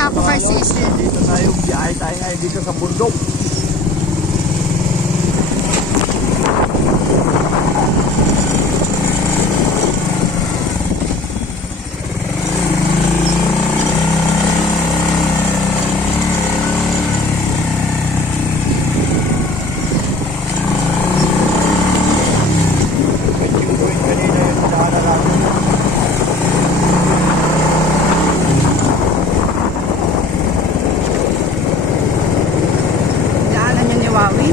nga ako kay Sisi. Dito tayo, biyahe tayo ngayon dito sa bundok. Daanan niyo ni Wawi.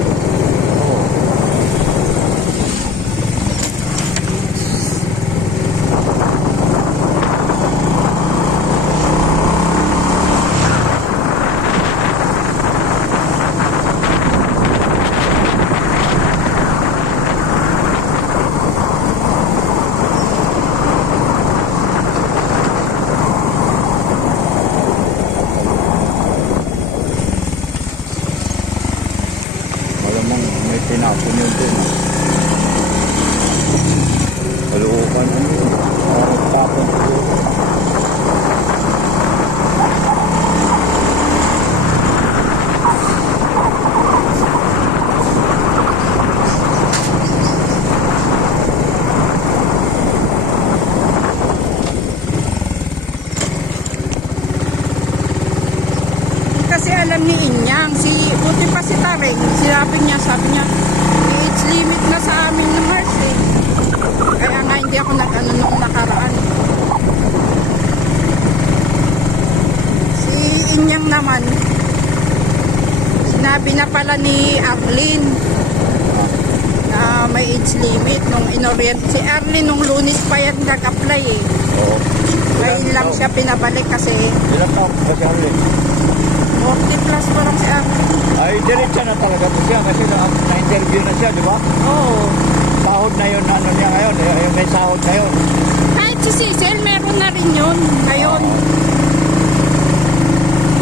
Malamang may tinapon yun din. Kaluukan ano yun. Tapon siguro. Kasi alam ni Inyang, buti pa si Tareng, sabi niya, age limit na sa amin ng Mars eh. Kaya nga hindi ako nag-ano nung nakaraan. Si Inyang naman, sinabi na pala ni Arlene na may age limit nung inorient. Si Arlene nung Lunes pa yan nag-apply eh. Oo. Ngayon lang siya pinabalik kasi Ilang taon ba siya ulit? 40 plus pa lang si Arlene. Ay, diretsa na talaga po siya kasi na-interview na siya, di ba? Oo. Sahod na yun, ano niya ngayon, may sahod na yun. Kahit si Cecil, meron na rin yun ngayon.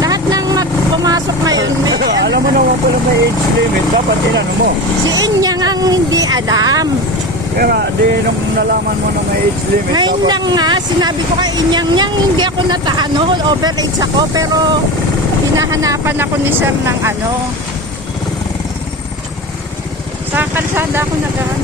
Lahat ng pumasok ngayon, may Alam mo naman pala may age limit, dapat tinano mo. si Inyang ang hindi alam. Kaya nga, di nung nalaman mo na may age limit, Ngayon dapat... lang nga, sinabi ko kay Inyang, hindi ako overage ako, pero hinahanapan ako ni Sir ng sa kalsada ako nagahan.